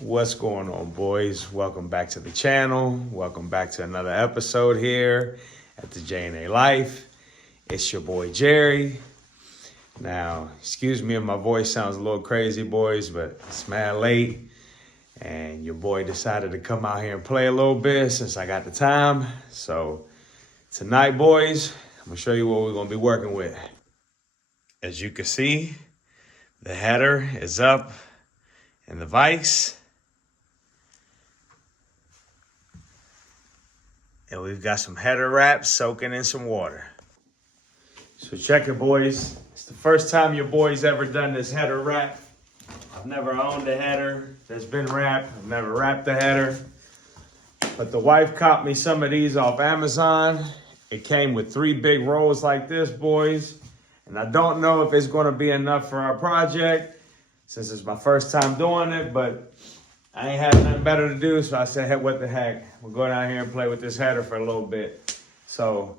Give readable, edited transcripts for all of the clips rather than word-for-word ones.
What's going on, boys? Welcome back to the channel. Welcome back to another episode here at the J&A Life. It's your boy Jerry. Now, excuse me if my voice sounds a little crazy, boys, but it's mad late and your boy decided to come out here and play a little bit since I got the time. So tonight, boys, I'm gonna show you what we're gonna be working with. As you can see, the header is up in the vise. And we've got some header wraps soaking in some water. So check it, boys. It's the first time your boy's ever done this header wrap. I've never owned a header that's been wrapped. I've never wrapped a header. But the wife caught me some of these off Amazon. It came with 3 big rolls like this, boys. And I don't know if it's gonna be enough for our project since it's my first time doing it, but I ain't had nothing better to do, so I said, hey, what the heck? We'll go down here and play with this header for a little bit. So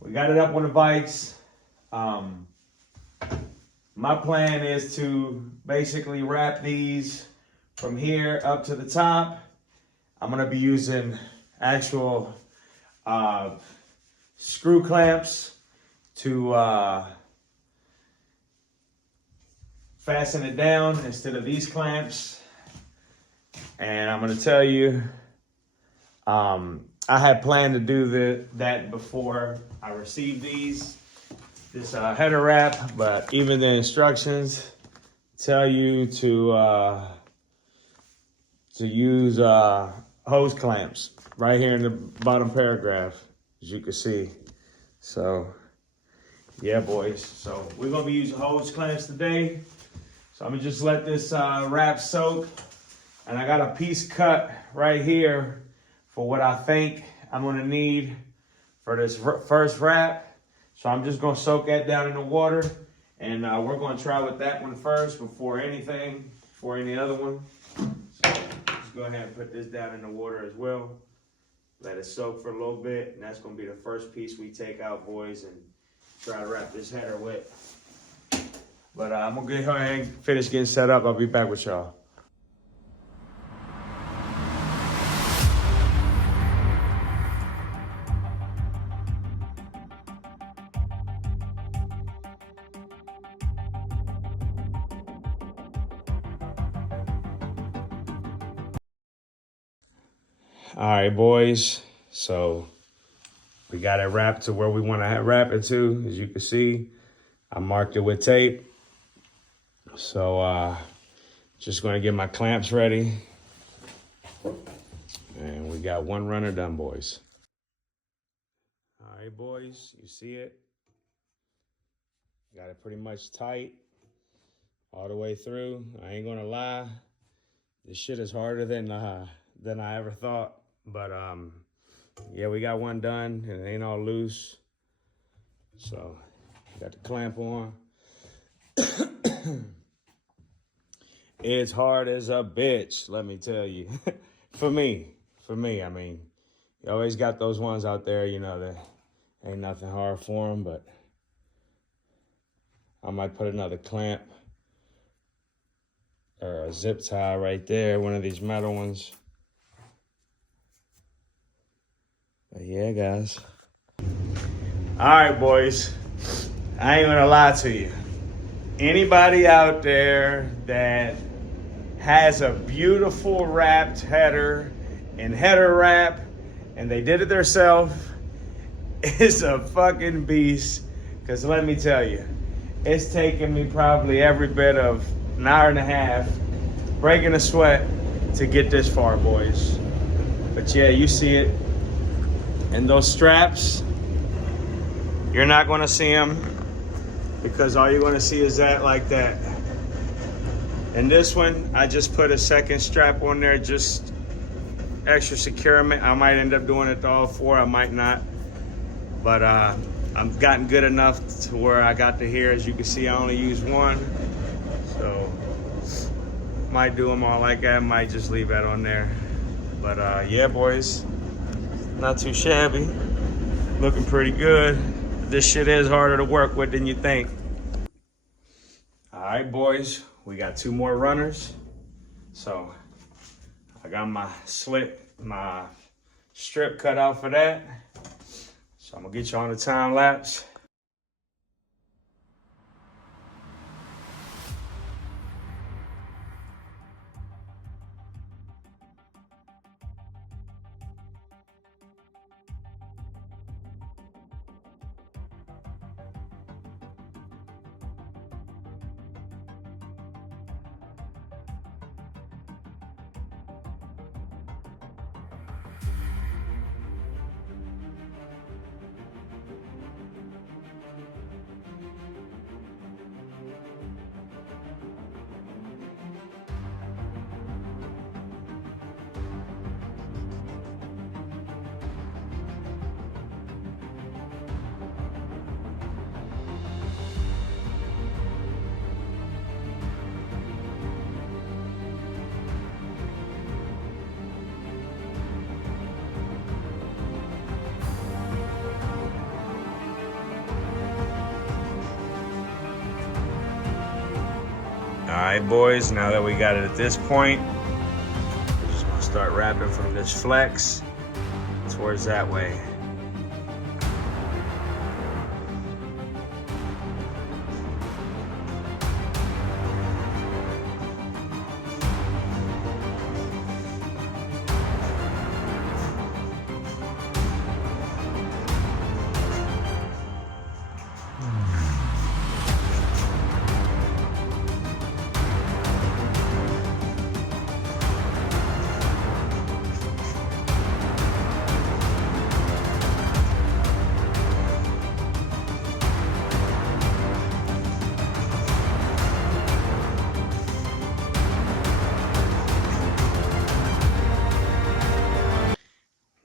we got it up on the bikes. My plan is to basically wrap these from here up to the top. I'm gonna be using actual screw clamps to fasten it down instead of these clamps. And I'm gonna tell you, I had planned to do that before I received this header wrap, but even the instructions tell you to use hose clamps right here in the bottom paragraph, as you can see. So yeah, boys. So we're gonna be using hose clamps today. So I'm gonna just let this wrap soak. And I got a piece cut right here for what I think I'm gonna need for this first wrap. So I'm just gonna soak that down in the water, and we're gonna try with that one first before any other one. So just go ahead and put this down in the water as well. Let it soak for a little bit, and that's gonna be the first piece we take out, boys, and try to wrap this header with. But I'm gonna go ahead and finish getting set up. I'll be back with y'all. All right, boys, so we got it wrapped to where we want to wrap it to. As you can see, I marked it with tape. So just going to get my clamps ready. And we got one runner done, boys. All right, boys, you see it? Got it pretty much tight all the way through. I ain't going to lie. This shit is harder than I ever thought. But yeah, we got one done and it ain't all loose. So got the clamp on. It's hard as a bitch, let me tell you. For me, I mean, you always got those ones out there, you know, that ain't nothing hard for them, but I might put another clamp or a zip tie right there, one of these metal ones. But yeah, guys. All right, boys. I ain't gonna lie to you. Anybody out there that has a beautiful wrapped header and header wrap and they did it themselves is a fucking beast. Because let me tell you, it's taken me probably every bit of an hour and a half, breaking a sweat to get this far, boys. But yeah, you see it. And those straps, you're not gonna see them because all you're gonna see is that like that. And this one, I just put a second strap on there, just extra securement. I might end up doing it to all 4, I might not. But I've gotten good enough to where I got to here. As you can see, I only use one. So might do them all like that, might just leave that on there. But yeah, boys. Not too shabby, looking pretty good. This shit is harder to work with than you think. All right, boys, we got 2 more runners. So I got my strip cut out for that. So I'm gonna get you on the time lapse. All right, boys, now that we got it at this point, we're just gonna start wrapping from this flex towards that way.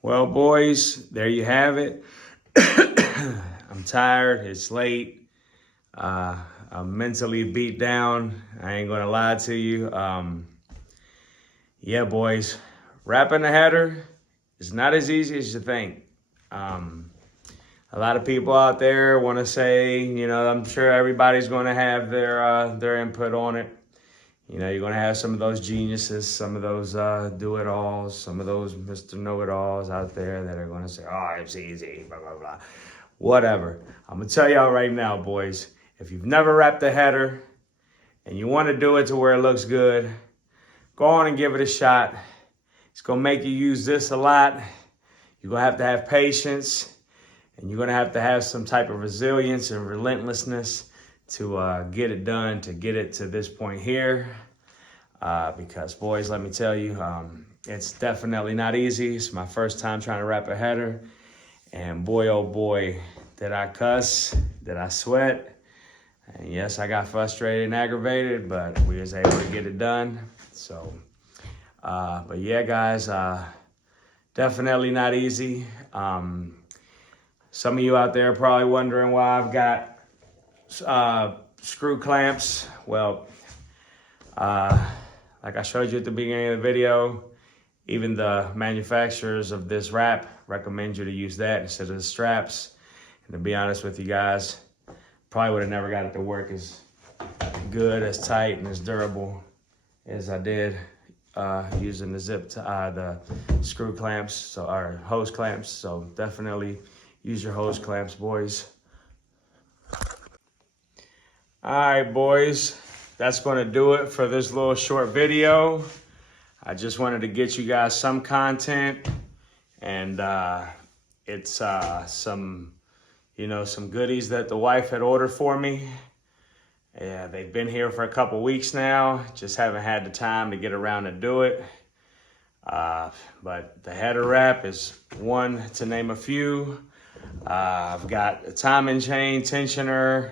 Well, boys, there you have it. I'm tired, it's late. I'm mentally beat down. I ain't gonna lie to you. Yeah, boys, wrapping the header is not as easy as you think. A lot of people out there want to say, you know, I'm sure everybody's going to have their input on it. You know, you're going to have some of those geniuses, some of those do-it-alls, some of those Mr. Know-it-alls out there that are going to say, oh, it's easy, blah, blah, blah. Whatever. I'm going to tell y'all right now, boys, if you've never wrapped a header and you want to do it to where it looks good, go on and give it a shot. It's going to make you use this a lot. You're going to have patience, and you're going to have some type of resilience and relentlessness to get it done, to get it to this point here. Because, boys, let me tell you, it's definitely not easy. It's my first time trying to wrap a header. And boy, oh boy, did I cuss, did I sweat. And yes, I got frustrated and aggravated, but we was able to get it done. So, but yeah, guys, definitely not easy. Some of you out there are probably wondering why I've got screw clamps. Well, like I showed you at the beginning of the video, even the manufacturers of this wrap recommend you to use that instead of the straps. And to be honest with you guys, probably would have never got it to work as good, as tight, and as durable as I did using the the screw clamps, or hose clamps. So definitely use your hose clamps, boys. All right, boys, that's going to do it for this little short video. I just wanted to get you guys some content, and it's some goodies that the wife had ordered for me. Yeah, they've been here for a couple weeks now. Just haven't had the time to get around to do it. But the header wrap is one to name a few. I've got a timing chain, tensioner,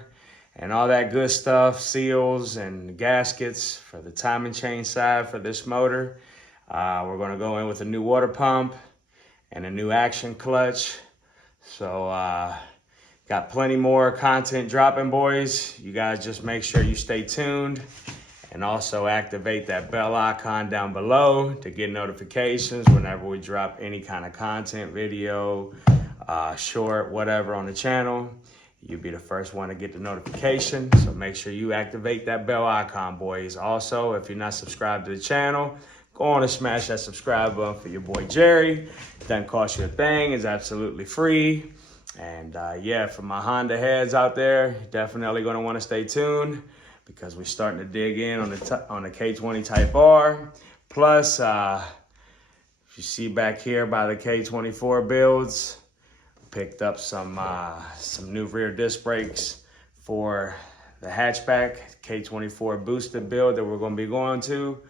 and all that good stuff, seals and gaskets for the timing chain side for this motor. We're gonna go in with a new water pump and a new action clutch. So got plenty more content dropping, boys. You guys just make sure you stay tuned, and also activate that bell icon down below to get notifications whenever we drop any kind of content, video, short, whatever on the channel. You'll be the first one to get the notification. So make sure you activate that bell icon, boys. Also, if you're not subscribed to the channel, go on and smash that subscribe button for your boy Jerry. It doesn't cost you a thing. It's absolutely free. And yeah, for my Honda heads out there, definitely going to want to stay tuned because we're starting to dig in on the K20 Type R. Plus, if you see back here by the K24 builds, picked up some new rear disc brakes for the hatchback K24 boosted build that we're going to be going to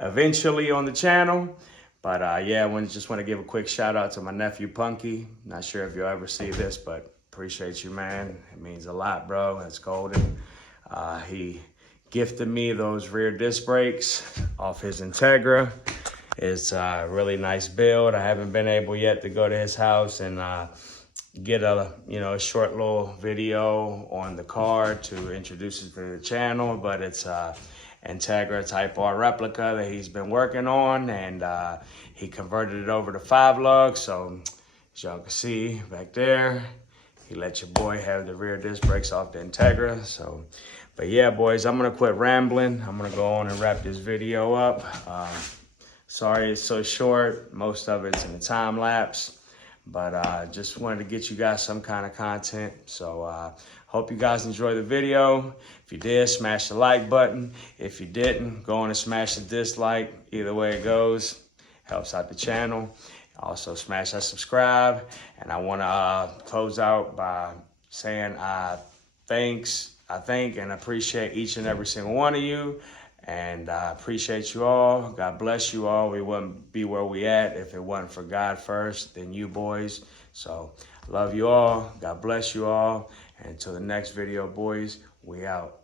eventually on the channel. But yeah, I just want to give a quick shout out to my nephew Punky. Not sure if you'll ever see this, but appreciate you, man. It means a lot, bro. That's golden. He gifted me those rear disc brakes off his Integra. It's a really nice build. I haven't been able yet to go to his house and get a short little video on the car to introduce it to the channel, but it's Integra Type R replica that he's been working on, and he converted it over to 5-lug. So as y'all can see back there, he let your boy have the rear disc brakes off the Integra. So, but yeah, boys, I'm gonna quit rambling. I'm gonna go on and wrap this video up. Sorry it's so short. Most of it's in a time lapse, but just wanted to get you guys some kind of content. So hope you guys enjoy the video. If you did, smash the like button. If you didn't, go on and smash the dislike. Either way it goes, helps out the channel. Also smash that subscribe. And I want to close out by saying I thank and appreciate each and every single one of you. And I appreciate you all. God bless you all. We wouldn't be where we at if it wasn't for God first, then you boys. So love you all. God bless you all. And until the next video, boys, we out.